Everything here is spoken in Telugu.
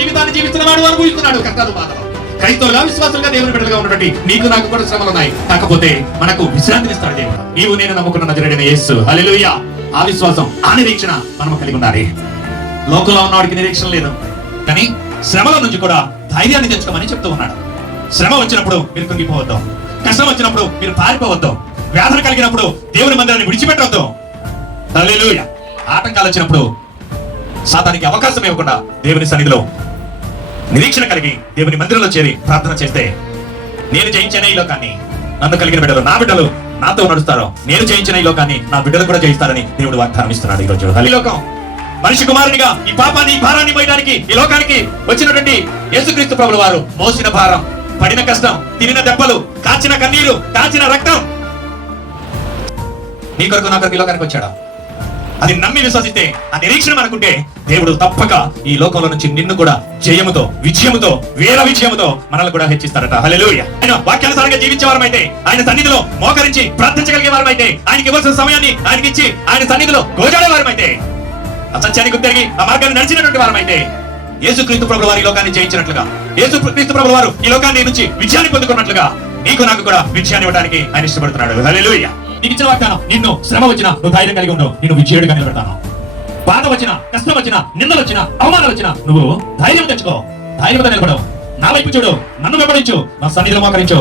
జీవితాన్ని జీవిస్తున్నాడు, అనుభవిస్తున్నాడు కష్టాలు బాధలు. క్రైస్తవులుగా విశ్వాసంగా దేవుని బిడ్డలుగా ఉన్నటువంటి నీకు నాకు కూడా శ్రమలు ఉన్నాయి. కాకపోతే మనకు విశ్రాంతిని ఇస్తాడు దేవుడు. నీవు నేను నమ్ముకున్న నజరేయుడైన యేసు. హల్లెలూయా. ఆ విశ్వాసం, ఆ నిరీక్షణ మనం కలిగి ఉండాలి. లోకంలో ఉన్నవాడికి నిరీక్షణ లేదు, కానీ శ్రమల నుంచి కూడా ధైర్యాన్ని తెచ్చుకోమని చెప్తూ ఉన్నాడు. శ్రమ వచ్చినప్పుడు మీరు కుంగిపోవద్దు, కష్టం వచ్చినప్పుడు మీరు పారిపోవద్దు, వ్యాధులు కలిగినప్పుడు దేవుని మందిరాన్ని విడిచిపెట్టవద్దు. హల్లెలూయా. ఆటంకాలు వచ్చినప్పుడు సాతానికి అవకాశం ఇవ్వకుండా దేవుని సన్నిధిలో నిరీక్షణ కలిగి దేవుని మందిరంలో చేరి ప్రార్థన చేస్తే, నేను జయించిన ఈ లోకాన్ని నన్ను కలిగిన బిడ్డలు, నా బిడ్డలు నాతో నడుస్తారో, నేను జయించిన ఈ లోకాన్ని నా బిడ్డలు కూడా జయిస్తారని దేవుడు వాగ్దానం ఇస్తున్నాడు. ఈ రోజు ఈ లోకం మనిషి కుమారునిగా ఈ పాపాన్ని, ఈ భారాన్ని మోయడానికి ఈ లోకానికి వచ్చినటువంటి యేసుక్రీస్తు ప్రభుల వారు మోసిన భారం, పడిన కష్టం, తినిన దెబ్బలు, కాచిన కన్నీరు, కాచిన రక్తం నీ కొరకు నా కొరకు ఈ లోకానికి వచ్చాడు. అది నమ్మి విశ్వసిస్తే, ఆ నిరీక్షణ మనకుంటే దేవుడు తప్పక ఈ లోకంలో నుంచి నిన్ను కూడా జయముతో, విజయముతో, వీర విజయముతో మనల్ని కూడా హెచ్చిస్తారట. హల్లెలూయా. ఆయన వాక్యానుసారంగా జీవించే వారమైతే, ఆయన సన్నిధిలో మోకరించి ప్రార్థించగలిగే వారమైతే, ఆయనకి ఇవ్వాల్సిన సమయాన్ని ఆయనకి ఇచ్చి ఆయన సన్నిధిలో గోజాడే వారమైతే, అసత్యానికి గుర్తిరిగి ఆ మార్గాన్ని నడిచినటువంటి వారమైతే, యేసుక్రీస్తు ప్రభుల వారు ఈ లోకాన్ని జయించినట్లుగా, యేసుక్రీస్తు ప్రభుల వారు ఈ లోకాన్ని నుంచి విజయాన్ని పొందుకున్నట్లుగా నీకు నాకు కూడా విజయాన్ని ఇవ్వడానికి ఆయన ఇష్టపడుతున్నాడు. హల్లెలూయా. నీకు ఇచ్చిన వాగ్దానం, నిన్ను శ్రమ వచ్చినా నువ్వు ధైర్యం కలిగి ఉండవు, నేను విజయుడిగా నిలబెడతాను. బాధ వచ్చినా, కష్టం వచ్చినా, నిందలు వచ్చినా, అవమానాలు వచ్చినా నువ్వు ధైర్యం తెచ్చుకో, ధైర్యంతో నిలబడవు. నా వైపు చూడు, నన్ను వెంబడించు, నా సన్నిధిలో మోకరించు,